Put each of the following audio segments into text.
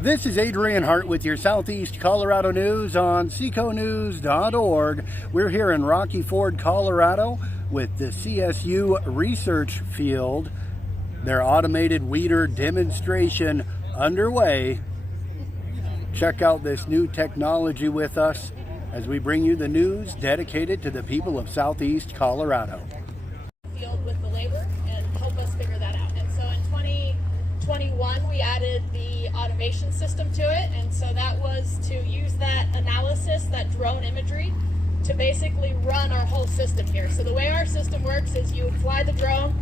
This is Adrian Hart with your Southeast Colorado news on seconews.org. We're here in Rocky Ford, Colorado with the CSU research field. Their automated weeder demonstration underway. Check out this new technology with us as we bring you the news dedicated to the people of Southeast Colorado. Field with the labor and help us figure that out. And so in 2021 we added the automation system to it, and so that was to use that analysis, that drone imagery, to basically run our whole system here. So the way our system works is you fly the drone,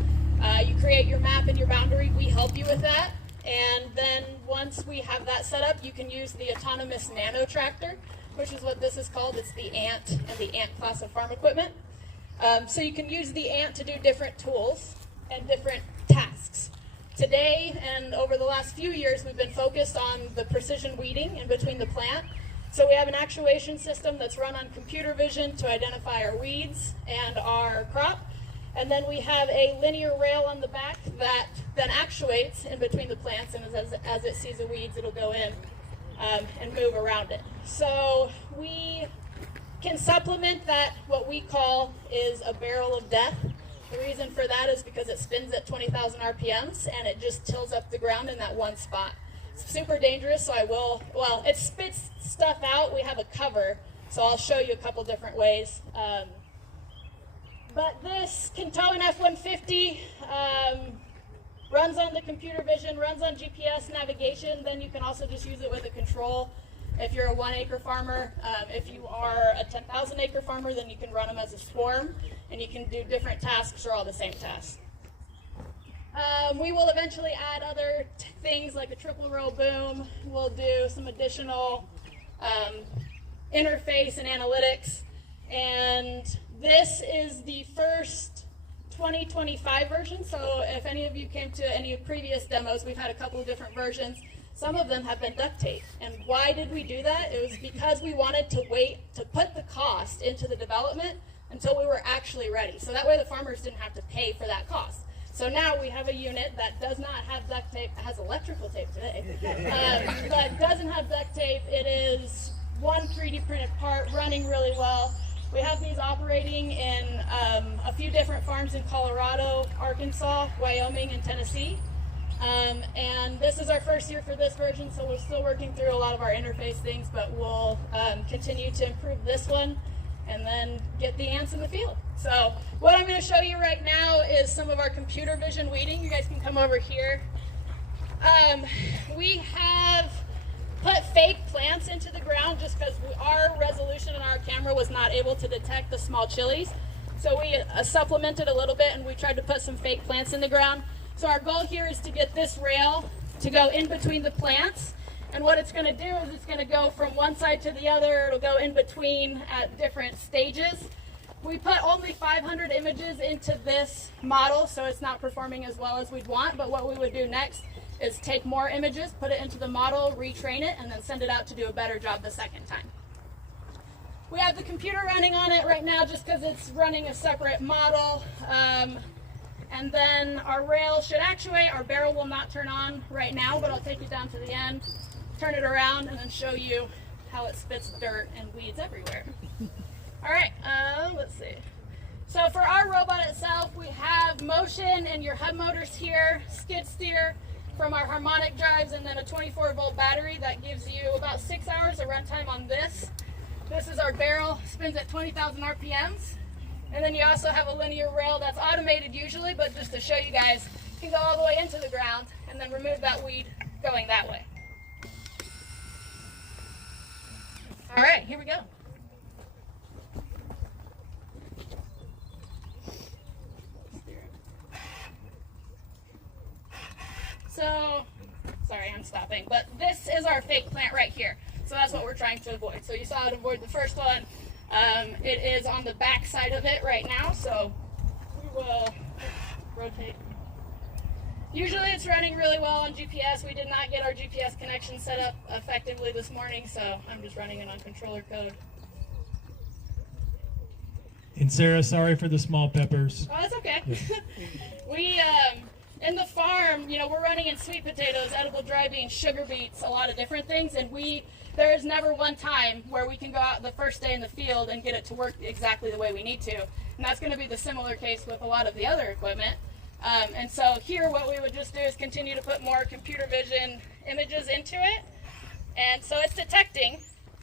you create your map and your boundary, we help you with that, and then once we have that set up, you can use the autonomous Nano tractor, which is what this is called. It's the ANT and the ANT class of farm equipment. So you can use the ANT to do different tools and different tasks. Today and over the last few years, we've been focused on the precision weeding in between the plant. So we have an actuation system that's run on computer vision to identify our weeds and our crop. And then we have a linear rail on the back that then actuates in between the plants, and as it sees the weeds, it'll go in and move around it. So we can supplement that, what we call is a barrel of death. The reason for that is because it spins at 20,000 RPMs and it just tills up the ground in that one spot. It's super dangerous, so it spits stuff out. We have a cover, so I'll show you a couple different ways. But this can tow an F-150, runs on the computer vision, runs on GPS navigation. Then you can also just use it with a control. If you're a 1 acre farmer, if you are a 10,000 acre farmer, then you can run them as a swarm, and you can do different tasks or all the same tasks. We will eventually add other things like a triple row boom. We'll do some additional interface and analytics. And this is the first 2025 version. So if any of you came to any previous demos, we've had a couple of different versions. Some of them have been duct tape. And why did we do that? It was because we wanted to wait to put the cost into the development until we were actually ready. So that way the farmers didn't have to pay for that cost. So now we have a unit that does not have duct tape. It has electrical tape today, but doesn't have duct tape. It is one 3D printed part running really well. We have these operating in a few different farms in Colorado, Arkansas, Wyoming, and Tennessee. And this is our first year for this version, so we're still working through a lot of our interface things, but we'll continue to improve this one and then get the ants in the field. So what I'm going to show you right now is some of our computer vision weeding. You guys can come over here. We have put fake plants into the ground just because our resolution on our camera was not able to detect the small chilies. So we supplemented a little bit and we tried to put some fake plants in the ground. So our goal here is to get this rail to go in between the plants. And what it's going to do is it's going to go from one side to the other. It'll go in between at different stages. We put only 500 images into this model, so it's not performing as well as we'd want. But what we would do next is take more images, put it into the model, retrain it, and then send it out to do a better job the second time. We have the computer running on it right now just because it's running a separate model. And then our rail should actuate. Our barrel will not turn on right now, but I'll take you down to the end, turn it around, and then show you how it spits dirt and weeds everywhere. All right, let's see. So for our robot itself, we have motion and your hub motors here, skid steer from our harmonic drives, and then a 24-volt battery that gives you about 6 hours of runtime on this. This is our barrel, spins at 20,000 RPMs. And then you also have a linear rail that's automated usually, but just to show you guys, you can go all the way into the ground and then remove that weed going that way. All right, here we go. So, sorry, I'm stopping, but this is our fake plant right here. So that's what we're trying to avoid. So you saw it avoid the first one. It is on the back side of it right now, so we will rotate. Usually it's running really well on GPS. We did not get our GPS connection set up effectively this morning, so I'm just running it on controller code. And Sarah, sorry for the small peppers. Oh, that's okay. In the farm, you know, we're running in sweet potatoes, edible dry beans, sugar beets, a lot of different things, and there is never one time where we can go out the first day in the field and get it to work exactly the way we need to. And that's going to be the similar case with a lot of the other equipment. And so here what we would just do is continue to put more computer vision images into it. And so it's detecting,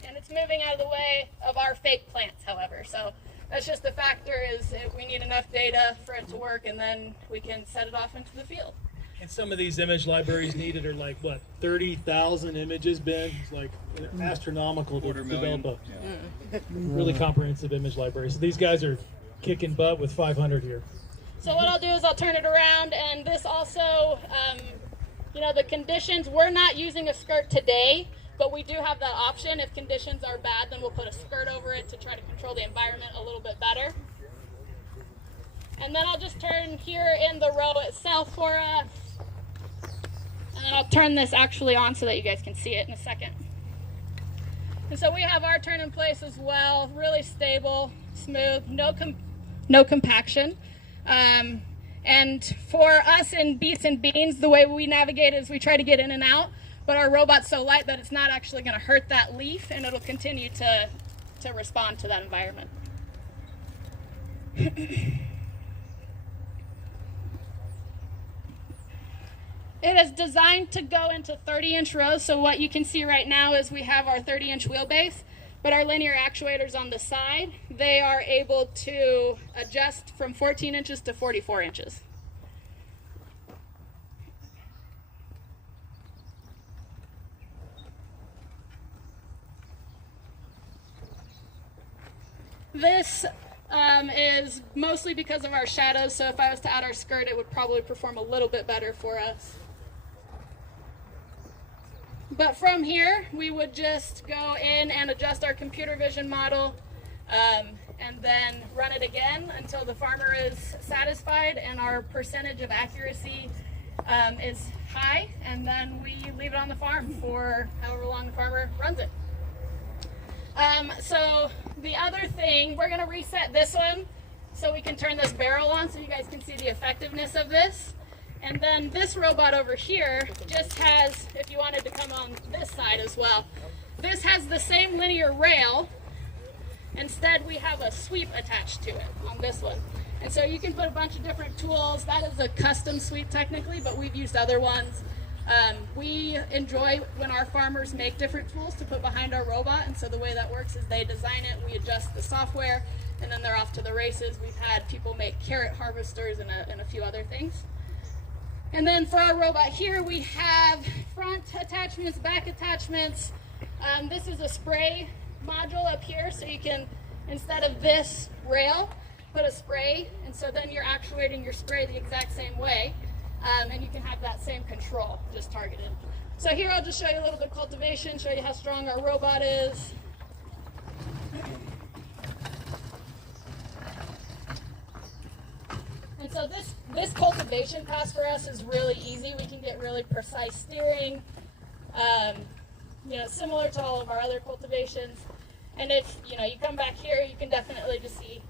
and it's moving out of the way of our fake plants, however. So that's just the factor, is we need enough data for it to work, and then we can set it off into the field. And some of these image libraries needed are like, what, 30,000 images, Ben? It's like astronomical to develop a really comprehensive image library. So these guys are kicking butt with 500 here. So what I'll do is I'll turn it around, and this also, you know, the conditions, we're not using a skirt today, but we do have that option. If conditions are bad, then we'll put a skirt over it to try to control the environment a little bit better. And then I'll just turn here in the row itself for us. And then I'll turn this actually on so that you guys can see it in a second. And so we have our turn in place as well, really stable, smooth, no compaction. And for us in beets and beans, the way we navigate is we try to get in and out, but our robot's so light that it's not actually going to hurt that leaf, and it'll continue to respond to that environment. It is designed to go into 30-inch rows, so what you can see right now is we have our 30-inch wheelbase, but our linear actuators on the side, they are able to adjust from 14 inches to 44 inches. This is mostly because of our shadows, so if I was to add our skirt, it would probably perform a little bit better for us. But from here, we would just go in and adjust our computer vision model, and then run it again until the farmer is satisfied and our percentage of accuracy is high, and then we leave it on the farm for however long the farmer runs it. So the other thing, we're going to reset this one so we can turn this barrel on so you guys can see the effectiveness of this. And then this robot over here just has, if you wanted to come on this side as well, this has the same linear rail. Instead, we have a sweep attached to it on this one. And so you can put a bunch of different tools. That is a custom sweep technically, but we've used other ones. We enjoy when our farmers make different tools to put behind our robot, and so the way that works is they design it, we adjust the software, and then they're off to the races. We've had people make carrot harvesters and a few other things. And then for our robot here, we have front attachments, back attachments. This is a spray module up here, so you can, instead of this rail, put a spray, and so then you're actuating your spray the exact same way. And you can have that same control, just targeted. So here I'll just show you a little bit of cultivation, show you how strong our robot is. And so this cultivation pass for us is really easy. We can get really precise steering, you know, similar to all of our other cultivations. And if, you know, you come back here, you can definitely just see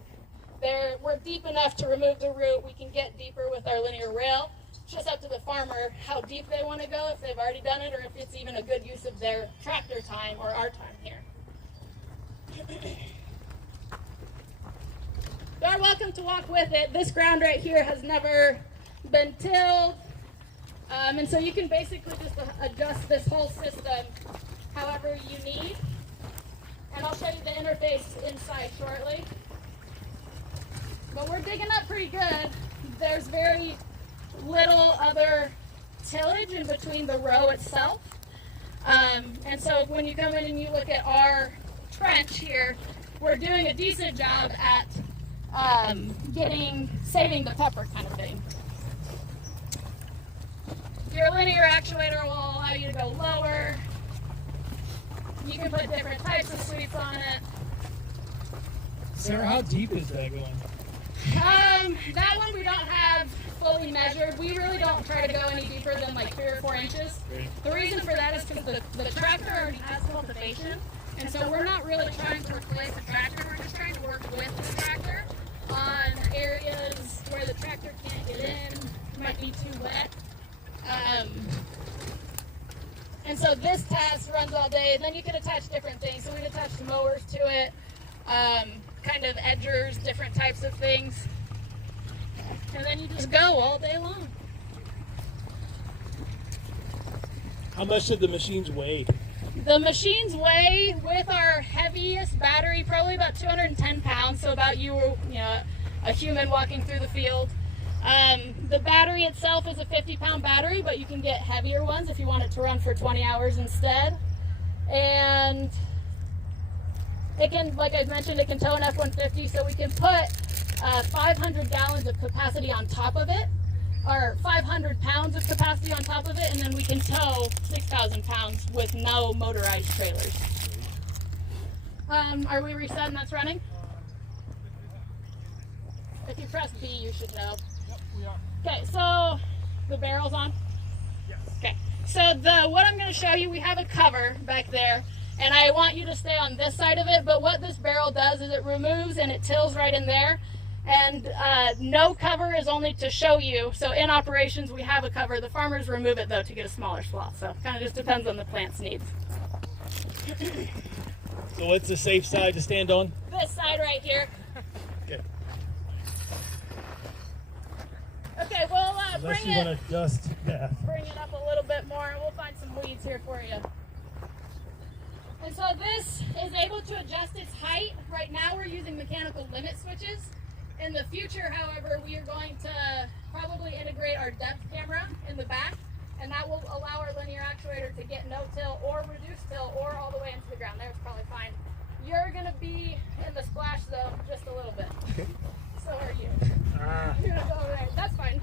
we're deep enough to remove the root. We can get deeper with our linear rail. It's just up to the farmer how deep they want to go, if they've already done it, or if it's even a good use of their tractor time or our time here. You are welcome to walk with it. This ground right here has never been tilled, and so you can basically just adjust this whole system however you need. And I'll show you the interface inside shortly. But we're digging up pretty good. There's very little other tillage in between the row itself. And so when you come in and you look at our trench here, we're doing a decent job at saving the pepper kind of thing. Your linear actuator will allow you to go lower. You can put different types of sweeps on it. Sarah, how deep is that going? That one we don't have fully measured. We really don't try to go any deeper than like 3 or 4 inches. The reason for that is because the tractor already has cultivation, and so we're not really trying to replace the tractor. We're just trying to work with the tractor on areas where the tractor can't get in. You might be too wet. And so this task runs all day, and then you can attach different things. So we've attached mowers to it, kind of edgers, different types of things. And then you just go all day long. How much did the machines weigh? The machines weigh, with our heaviest battery, probably about 210 pounds, so about a human walking through the field. The battery itself is a 50-pound battery, but you can get heavier ones if you want it to run for 20 hours instead. And it can, like I mentioned, it can tow an F-150, so we can put 500 gallons of capacity on top of it, or 500 pounds of capacity on top of it, and then we can tow 6,000 pounds with no motorized trailers. Are we reset and that's running? If you press B, you should know. Yep, we are. Okay, so the barrel's on? Yes. Okay, so what I'm going to show you, we have a cover back there, and I want you to stay on this side of it, but what this barrel does is it removes and it tills right in there. And no cover is only to show you. So in operations, we have a cover. The farmers remove it, though, to get a smaller swath. So it kind of just depends on the plant's needs. So what's the safe side to stand on? This side right here. Okay. Okay, we'll Unless bring you want to adjust that. bring it up a little bit more, and we'll find some weeds here for you. And so this is able to adjust its height. Right now, we're using mechanical limit switches. In the future, however, we are going to probably integrate our depth camera in the back, and that will allow our linear actuator to get no till or reduce till or all the way into the ground. There's probably fine. You're going to be in the splash zone just a little bit. Okay. So are you. You're going to go over there. That's fine.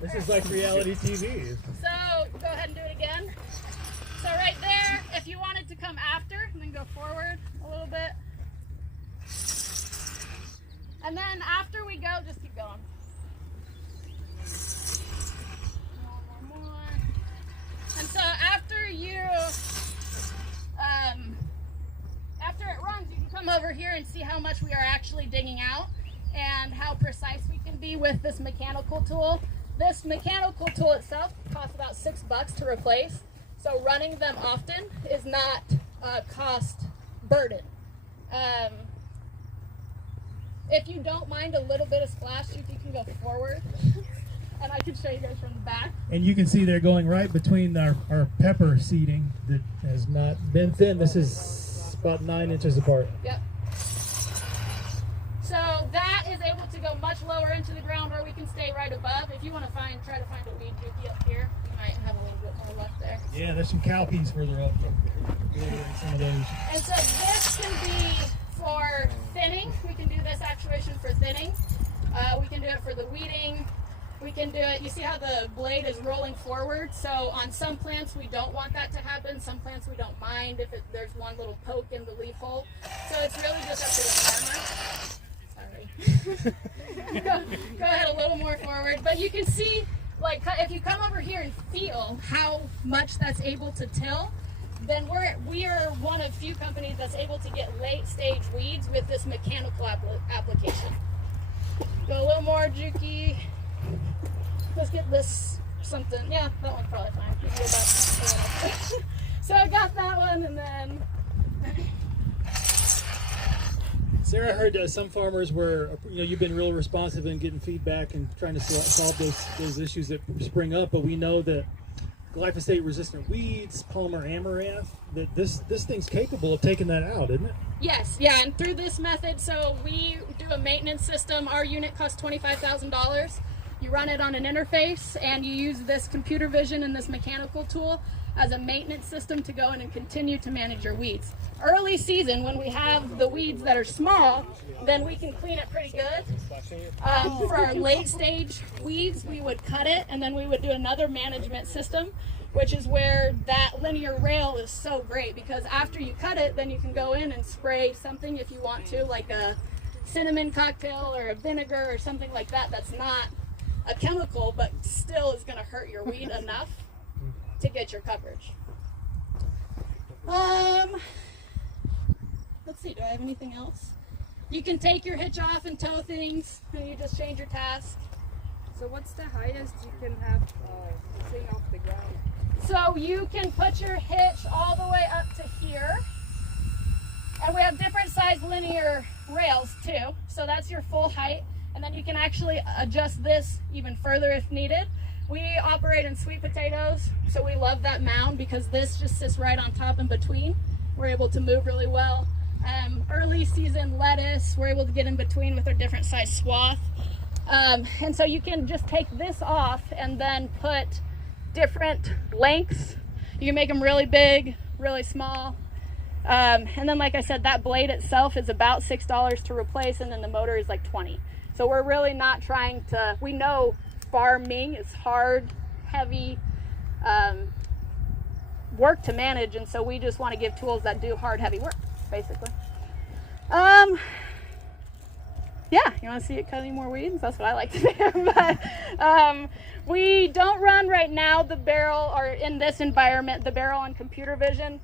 This is like reality TV. So go ahead and do it again. So right there, if you wanted to come after, and then go forward a little bit. And then after we go, just keep going. More. And so after after it runs, you can come over here and see how much we are actually digging out and how precise we can be with this mechanical tool. This mechanical tool itself costs about $6 to replace. So running them often is not a cost burden. If you don't mind a little bit of splash, if you can go forward, and I can show you guys from the back. And you can see they're going right between our pepper seeding that has not been thin. This is about 9 inches apart. Yep. So that is able to go much lower into the ground, or we can stay right above. If you want to try to find a weed juki up here, you might have a little bit more left there. Yeah, there's some cowpeas further up. Some of those. And so this can be for thinning. We can do this actuation for thinning. We can do it for the weeding. We can do it, you see how the blade is rolling forward? So on some plants we don't want that to happen. Some plants we don't mind if there's one little poke in the leaf hole. So it's really just up to the farmer. Sorry. Go ahead a little more forward. But you can see, like, if you come over here and feel how much that's able to till, then we are one of few companies that's able to get late stage weeds with this mechanical application. Go a little more, Juki. Let's get this something. Yeah, that one's probably fine. So I got that one, and then Sarah, I heard some farmers were, you've been real responsive in getting feedback and trying to solve those issues that spring up, but we know that glyphosate-resistant weeds, Palmer amaranth, that this thing's capable of taking that out, isn't it? Yes, yeah, and through this method, so we do a maintenance system. Our unit costs $25,000. You run it on an interface, and you use this computer vision and this mechanical tool as a maintenance system to go in and continue to manage your weeds. Early season, when we have the weeds that are small, then we can clean it pretty good. For our late stage weeds, we would cut it, and then we would do another management system, which is where that linear rail is so great, because after you cut it, then you can go in and spray something if you want to, like a cinnamon cocktail or a vinegar or something like that that's not a chemical, but still is going to hurt your weed enough to get your coverage. Let's see, do I have anything else? You can take your hitch off and tow things, and you just change your task. So what's the highest you can have the thing off the ground? So you can put your hitch all the way up to here. And we have different size linear rails too. So that's your full height. And then you can actually adjust this even further if needed. We operate in sweet potatoes, so we love that mound because this just sits right on top in between. We're able to move really well. Early season lettuce, we're able to get in between with our different size swath. And so you can just take this off and then put different lengths. You can make them really big, really small. And then, like I said, that blade itself is about $6 to replace, and then the motor is like $20. So we're really not trying to, we know farming is hard, heavy work to manage, and so we just want to give tools that do hard, heavy work, basically. Yeah, you want to see it cut any more weeds? That's what I like to do. But we don't run right now the barrel, or in this environment, the barrel on computer vision,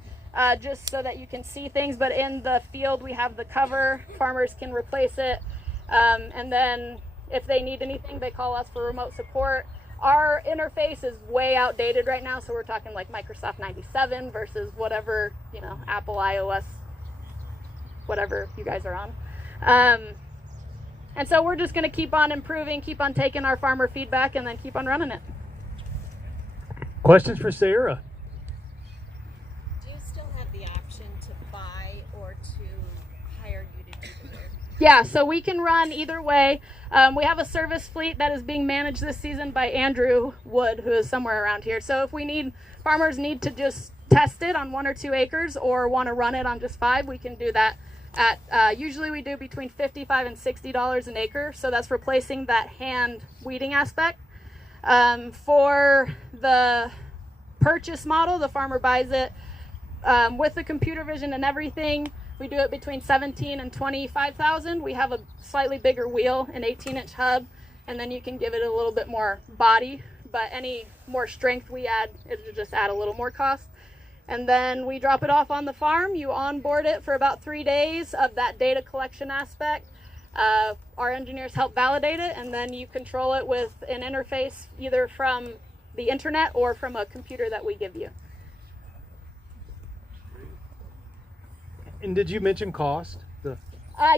just so that you can see things. But in the field, we have the cover. Farmers can replace it. And then if they need anything, they call us for remote support. Our interface is way outdated right now, so we're talking like Microsoft 97 versus whatever, you know, Apple iOS, whatever you guys are on. And so we're just going to keep on improving, keep on taking our farmer feedback, and then keep on running it. Questions for Sarah? Do you still have the option to buy or to hire you to do the work? Yeah, so we can run either way. We have a service fleet that is being managed this season by Andrew Wood, who is somewhere around here. So if we need, farmers need to just test it on 1 or 2 acres or want to run it on just 5, we can do that. Usually we do between $55 and $60 an acre, so that's replacing that hand weeding aspect. For the purchase model, the farmer buys it with the computer vision and everything. We do it between $17,000 and $25,000. We have a slightly bigger wheel, an 18-inch hub, and then you can give it a little bit more body. But any more strength we add, it'll just add a little more cost. And then we drop it off on the farm. You onboard it for about 3 days of that data collection aspect. Our engineers help validate it, and then you control it with an interface either from the internet or from a computer that we give you. And did you mention cost?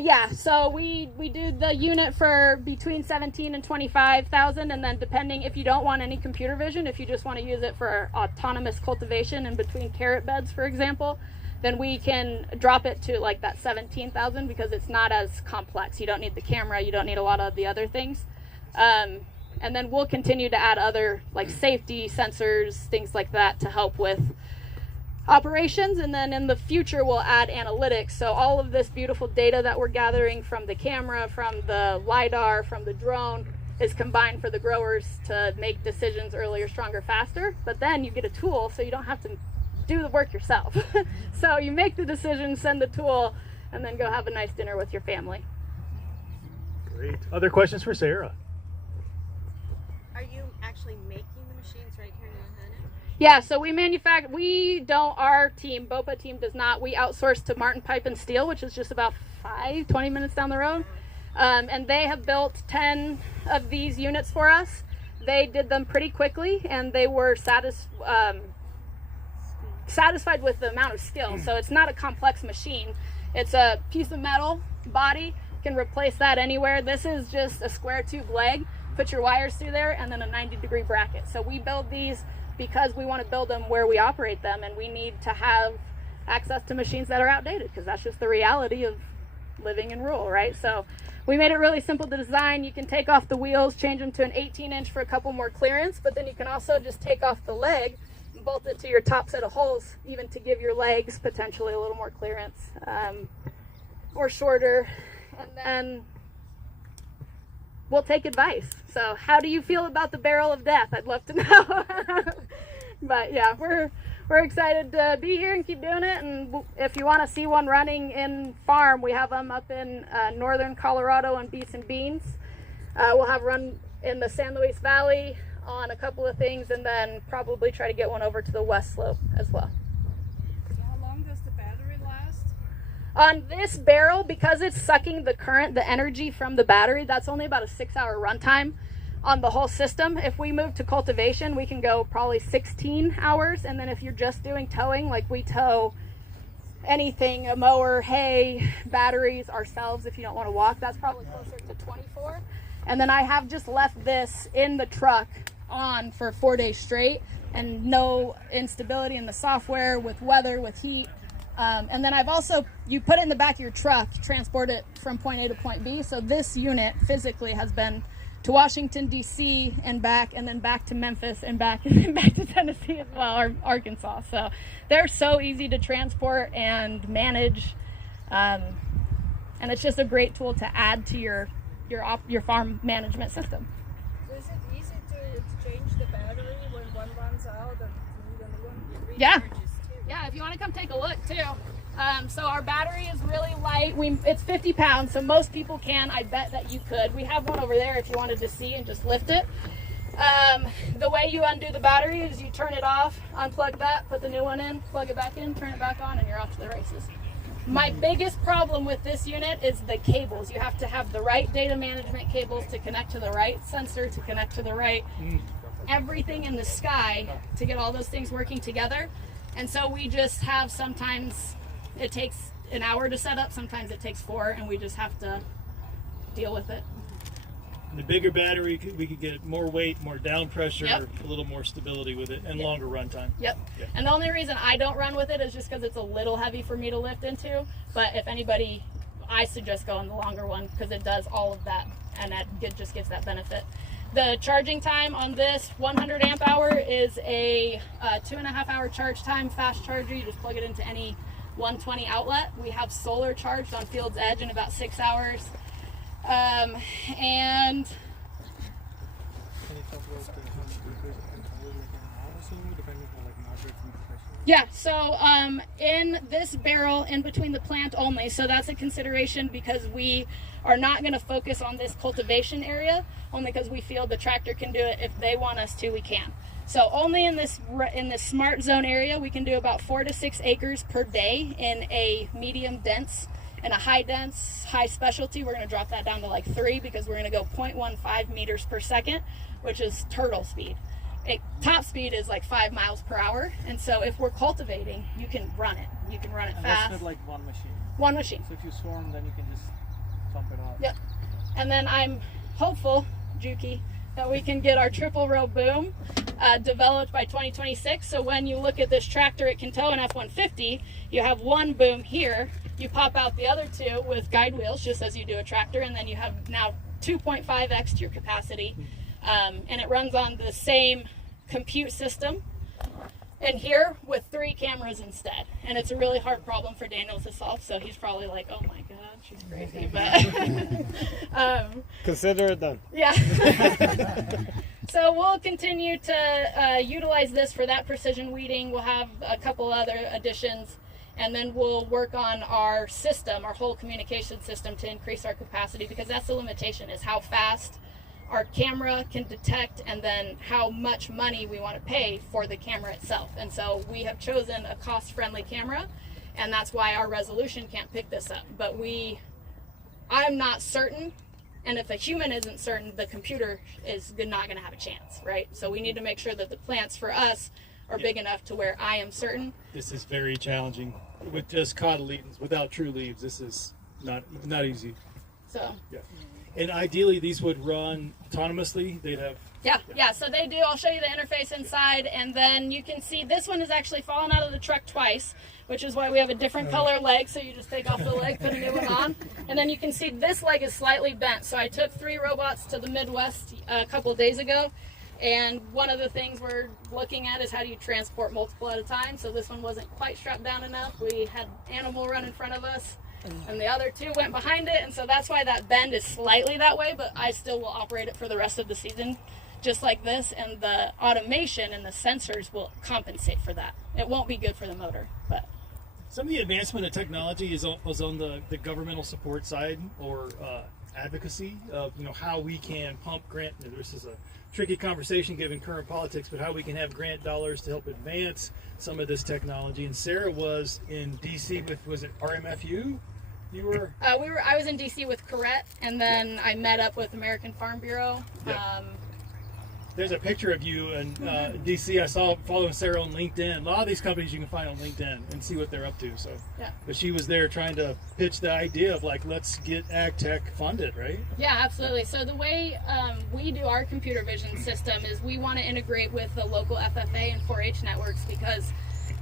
Yeah, so we do the unit for between $17,000 and $25,000, and then depending, if you don't want any computer vision, if you just want to use it for autonomous cultivation in between carrot beds, for example, then we can drop it to like that $17,000 because it's not as complex. You don't need the camera, you don't need a lot of the other things. And then we'll continue to add other like safety sensors, things like that to help with operations, and then in the future we'll add analytics. So all of this beautiful data that we're gathering from the camera, from the LiDAR, from the drone is combined for the growers to make decisions earlier, stronger, faster. But then you get a tool so you don't have to do the work yourself. So you make the decision, send the tool, and then go have a nice dinner with your family. Great. Other questions for Sarah? Are you actually making the machines right here in Lahaina? Yeah, so we manufacture, we don't, our team, BOPA team does not, we outsource to Martin Pipe and Steel, which is just about 20 minutes down the road. And they have built 10 of these units for us. They did them pretty quickly, and they were satisfied with the amount of skill. So it's not a complex machine. It's a piece of metal body, can replace that anywhere. This is just a square tube leg, put your wires through there, and then a 90-degree bracket. So we build these because we want to build them where we operate them, and we need to have access to machines that are outdated, because that's just the reality of living in rural, right? So we made it really simple to design. You can take off the wheels, change them to an 18-inch for a couple more clearance, but then you can also just take off the leg and bolt it to your top set of holes, even to give your legs potentially a little more clearance, or shorter. And then we'll take advice. So how do you feel about the barrel of death? I'd love to know. But yeah, we're excited to be here and keep doing it. And if you want to see one running in farm, we have them up in northern Colorado on beets and beans. We'll have run in the San Luis Valley on a couple of things, and then probably try to get one over to the west slope as well. How long does the battery last? On this barrel, because it's sucking the current, the energy from the battery, that's only about a 6-hour runtime. on the whole system. If we move to cultivation, we can go probably 16 hours. And then if you're just doing towing, like we tow anything, a mower, hay, batteries ourselves, if you don't want to walk, that's probably closer to 24. And then I have just left this in the truck on for 4 days straight, and no instability in the software with weather, with heat. And then I've also, you put it in the back of your truck to transport it from point A to point B. So this unit physically has been to Washington, D.C. and back, and then back to Memphis and back, and then back to Tennessee as well, or Arkansas. So they're so easy to transport and manage. And it's just a great tool to add to your farm management system. So is it easy to change the battery when one runs out and you need a new one? Yeah. Yeah, if you want to come take a look too. So our battery is really light. It's 50 pounds, so most people can. I bet that you could. We have one over there if you wanted to see and just lift it. The way you undo the battery is you turn it off, unplug that, put the new one in, plug it back in, turn it back on, and you're off to the races. My biggest problem with this unit is the cables. You have to have the right data management cables to connect to the right sensor, to connect to the right everything in the sky to get all those things working together. And so we just have, sometimes it takes an hour to set up, sometimes it takes 4, and we just have to deal with it. The bigger battery, we could get more weight, more down pressure, Yep. a little more stability with it, and longer run time. Yep. Yeah. And the only reason I don't run with it is just because it's a little heavy for me to lift into. But if anybody, I suggest going the longer one because it does all of that, and it just gives that benefit. The charging time on this 100 amp hour is a 2.5 hour charge time, fast charger. You just plug it into any 120 outlet. We have solar charged on Field's Edge in about 6 hours. And Can you talk about how much glucose and calories like an hour or so, depending on like moderate and professional? yeah, so in this barrel, in between the plant only, so that's a consideration because we are not going to focus on this cultivation area, only because we feel the tractor can do it. If they want us to, we can. So only in this smart zone area, we can do about 4 to 6 acres per day in a medium dense. And a high dense, high specialty, we're going to drop that down to like 3 because we're going to go 0.15 meters per second, which is turtle speed. Top speed is like 5 miles per hour. And so if we're cultivating, you can run it. You can run it And fast. that's not like one machine. One machine. So if you swarm, then you can just dump it off. Yep. And then I'm hopeful, Juki, that we can get our triple row boom developed by 2026. So when you look at this tractor, it can tow an F-150. You have one boom here. You pop out the other 2 with guide wheels, just as you do a tractor, and then you have now 2.5x to your capacity. And it runs on the same compute system. And here with 3 cameras instead. And it's a really hard problem for Daniel to solve, so he's probably like, oh my God, she's crazy. But Consider it done. yeah. So we'll continue to utilize this for that precision weeding. We'll have a couple other additions, and then we'll work on our system, our whole communication system, to increase our capacity, because that's the limitation, is how fast our camera can detect and then how much money we want to pay for the camera itself. And so we have chosen a cost-friendly camera, and that's why our resolution can't pick this up. But I'm not certain, and if a human isn't certain, the computer is not going to have a chance, right? So we need to make sure that the plants for us are big enough to where I am certain. This is very challenging with just cotyledons. Without true leaves, this is not easy. So Yeah. And ideally, these would run autonomously. They'd have. yeah, so they do. I'll show you the interface inside, and then you can see this one has actually fallen out of the truck twice, which is why we have a different color leg. So you just take off the leg, put a new one on, and then you can see this leg is slightly bent. So I took 3 robots to the Midwest a couple days ago, and one of the things we're looking at is how do you transport multiple at a time. So this one wasn't quite strapped down enough. We had animal run in front of us, and the other 2 went behind it, and so that's why that bend is slightly that way, but I still will operate it for the rest of the season just like this, and the automation and the sensors will compensate for that. It won't be good for the motor, but Some of the advancement of technology is on the governmental support side, or advocacy of how we can pump grant. This is a tricky conversation given current politics, but how we can have grant dollars to help advance some of this technology. And Sarah was in DC with, was it RMFU? You were? I was in DC with Corrette, and then I met up with American Farm Bureau. Yeah. There's a picture of you in DC. I saw following Sarah on LinkedIn. A lot of these companies you can find on LinkedIn and see what they're up to. So, Yeah. But she was there trying to pitch the idea of like, let's get ag tech funded, right? Yeah, absolutely. So the way we do our computer vision system is we want to integrate with the local FFA and 4-H networks because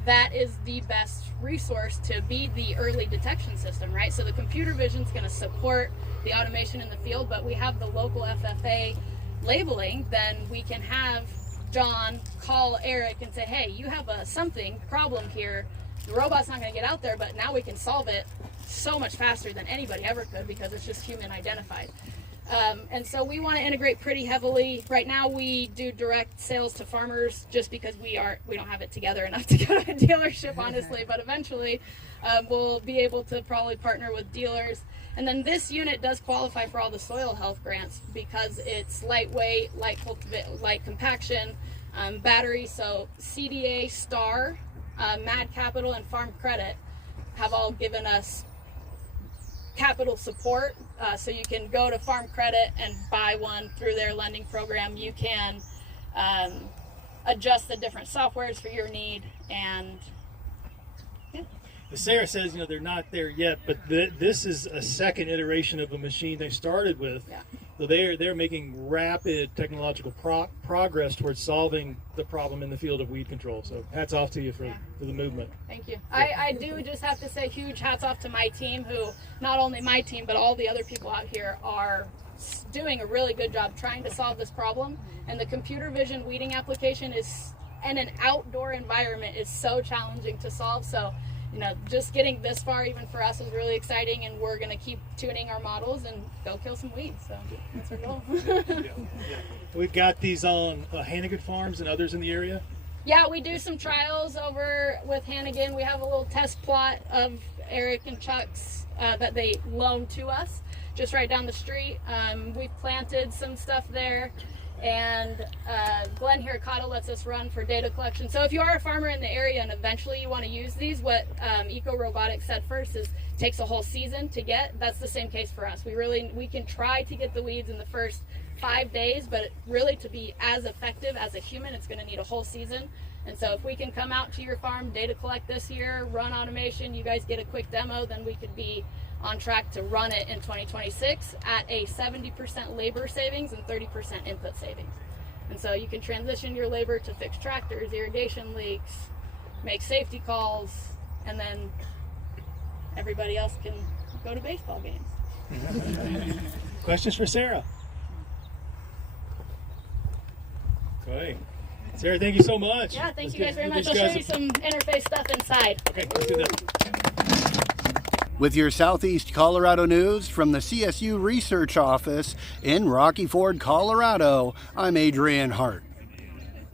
that is the best resource to be the early detection system, right? So the computer vision is going to support the automation in the field, but we have the local FFA labeling, then we can have John call Eric and say, hey, you have a problem here. The robot's not going to get out there, but now we can solve it so much faster than anybody ever could because it's just human identified. And so we want to integrate pretty heavily. Right now we do direct sales to farmers just because we don't have it together enough to go to a dealership, honestly, but eventually we'll be able to probably partner with dealers. And then this unit does qualify for all the soil health grants because it's lightweight, light compaction, battery. So CDA, STAR, Mad Capital, and Farm Credit have all given us capital support. So you can go to Farm Credit and buy one through their lending program. You can adjust the different softwares for your need, and Sarah says, they're not there yet, but this is a second iteration of a machine they started with. Yeah. So they're making rapid technological progress towards solving the problem in the field of weed control. So hats off to you for the movement. Thank you. I do just have to say huge hats off to my team, who not only my team, but all the other people out here are doing a really good job trying to solve this problem. And the computer vision weeding application is, in an outdoor environment, is so challenging to solve. So just getting this far, even for us, is really exciting, and we're going to keep tuning our models and go kill some weeds. So that's our goal. We've got these on Hannigan Farms and others in the area. Yeah, we do some trials over with Hannigan. We have a little test plot of Eric and Chuck's that they loaned to us just right down the street. We've planted some stuff there. And Glenn here at Cotto lets us run for data collection. So if you are a farmer in the area and eventually you want to use these, what Eco Robotics said first is takes a whole season to get. That's the same case for us. We can try to get the weeds in the first 5 days, but really to be as effective as a human, it's going to need a whole season. And so if we can come out to your farm, data collect this year, run automation, you guys get a quick demo, then we could be on track to run it in 2026 at a 70% labor savings and 30% input savings. And so you can transition your labor to fix tractors, irrigation leaks, make safety calls, and then everybody else can go to baseball games. Questions for Sarah? Okay. Sarah, thank you so much. Yeah, thank you guys very much. I'll show you some interface stuff inside. Okay, let's do that. With your Southeast Colorado news from the CSU Research Office in Rocky Ford, Colorado, I'm Adrian Hart.